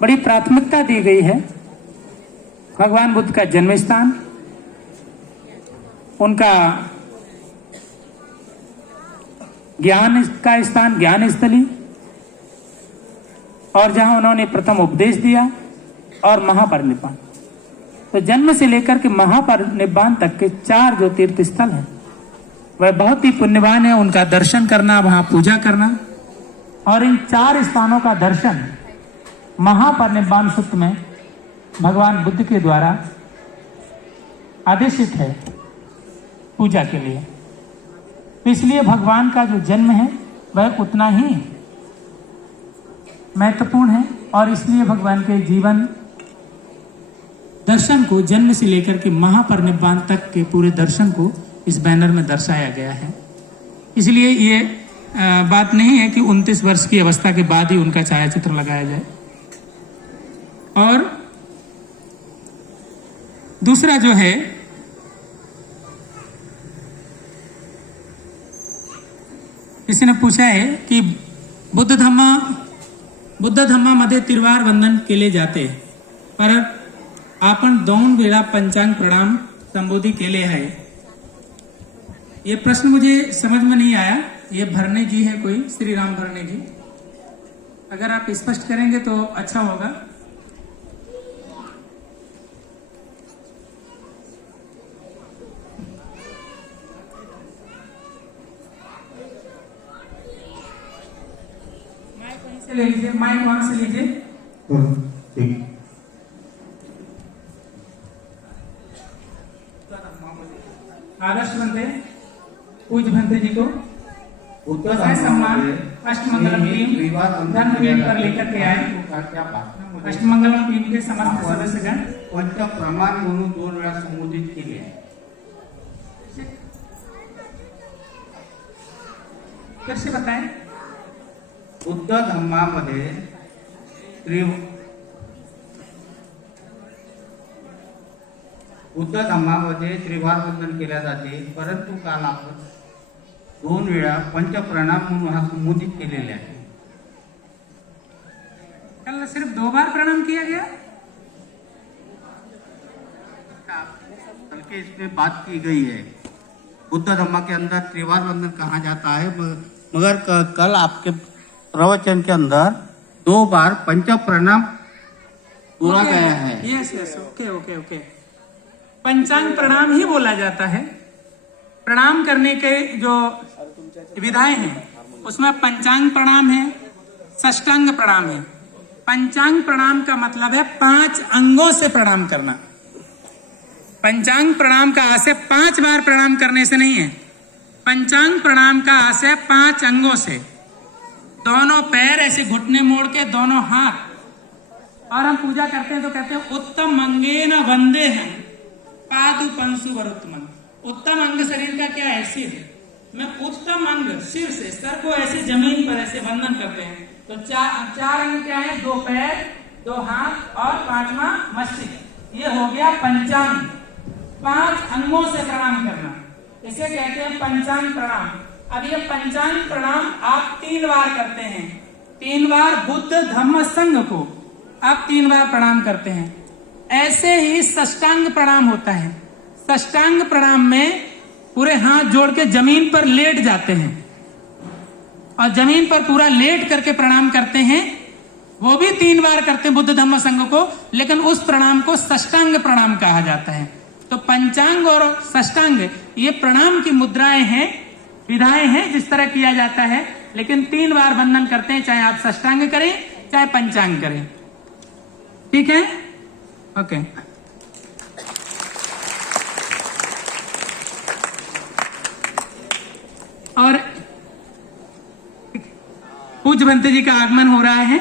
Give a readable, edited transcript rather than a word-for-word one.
बड़ी प्राथमिकता दी गई है। भगवान बुद्ध का जन्म स्थान, उनका ज्ञान का स्थान, ज्ञान स्थली, और जहां उन्होंने प्रथम उपदेश दिया, और महापरिनिर्वाण। तो जन्म से लेकर के महापरिनिर्वाण तक के 4 जो तीर्थ स्थल हैं वह बहुत ही पुण्यवान है। उनका दर्शन करना, वहां पूजा करना, और इन 4 स्थानों का दर्शन महापरिनिर्वाण सूत्र में भगवान बुद्ध के द्वारा आदेशित है पूजा के लिए। तो इसलिए भगवान का जो जन्म है वह उतना ही महत्वपूर्ण है, और इसलिए भगवान के जीवन दर्शन को जन्म से लेकर के महापरिनिर्वाण तक के पूरे दर्शन को इस बैनर में दर्शाया गया है। इसलिए ये बात नहीं है कि 29 वर्ष की अवस्था के बाद ही उनका छायाचित्र लगाया जाए। और दूसरा जो है, किसी ने पूछा है कि बुद्ध धम्मा मध्ये तिरवार वंदन केले जाते, पर आपण 2 वेळा पंचांग प्रणाम संबोधित केले है। ये प्रश्न मुझे समझ में नहीं आया। ये भरने जी है कोई, श्री राम भरने जी, अगर आप स्पष्ट करेंगे तो अच्छा होगा। माइक वहीं से ले लीजिए, माइक वहां से लीजिए। ठीक। आदर्श बनते पूज्य भंते जी को सम्मान अष्टमंगलम टीम धर्म गेट पर लेकर के आए। अष्टमंगलम टीम के समस्त सदस्यगण पंच प्रमाण म्हणून 2 वेळा संबोधित केले आहे। कैसे बताएं? बुद्ध धम्मामध्ये त्रिवार वंदन केल्या जाते, परंतु काल आपण 2 वेळा पंचप्रणाम म्हणून हा संबोधित केलेले आहे। कल सिर्फ 2 बार प्रणाम किया गया। कल के इसमें बात की गई है, बुद्ध धम्मा के अंदर त्रिवार वंदन कहा जाता है, मगर कल आपके प्रवचन के अंदर 2 बार पंच प्रणाम बोला गया है। Yes yes, okay okay okay. पंचांग प्रणाम ही बोला जाता है। प्रणाम करने के जो विधाएं हैं उसमें पंचांग प्रणाम है, षष्टांग प्रणाम है। पंचांग प्रणाम का मतलब है 5 अंगों से प्रणाम करना। पंचांग प्रणाम का आशय 5 बार प्रणाम करने से नहीं है। पंचांग प्रणाम का आशय 5 अंगों से, दोनों पैर ऐसे घुटने मोड़ के, दोनों हाथ, और हम पूजा करते हैं तो कहते हैं उत्तम अंगेन वंदे हैं पादु पंसु वरुत्तमन। उत्तम अंग शरीर का क्या है? सिर। मैं उत्तम अंग सिर से, सर को ऐसे जमीन पर ऐसे वंदन करते हैं। तो 4 अंग क्या है? 2 पैर, 2 हाथ और 5वां मस्तक। ये हो गया पंचांग। 5 अंगों से प्रणाम करना, इसे कहते हैं पंचांग प्रणाम। अब ये पंचांग प्रणाम आप 3 बार करते हैं। 3 बार बुद्ध धम्म संघ को आप 3 बार प्रणाम करते हैं। ऐसे ही षष्टांग प्रणाम होता है। षष्टांग प्रणाम में पूरे हाथ जोड़ के जमीन पर लेट जाते हैं और जमीन पर पूरा लेट करके प्रणाम करते हैं। वो भी 3 बार करते हैं बुद्ध धम्म संघ को, लेकिन उस प्रणाम को षष्टांग प्रणाम कहा जाता है। तो पंचांग और षष्टांग ये प्रणाम की मुद्राएं हैं, विधाएं हैं, जिस तरह किया जाता है। लेकिन 3 बार वंदन करते हैं, चाहे आप षष्टांग करें चाहे पंचांग करें। ठीक है, ओके। और पूज्य भंते जी का आगमन हो रहा है।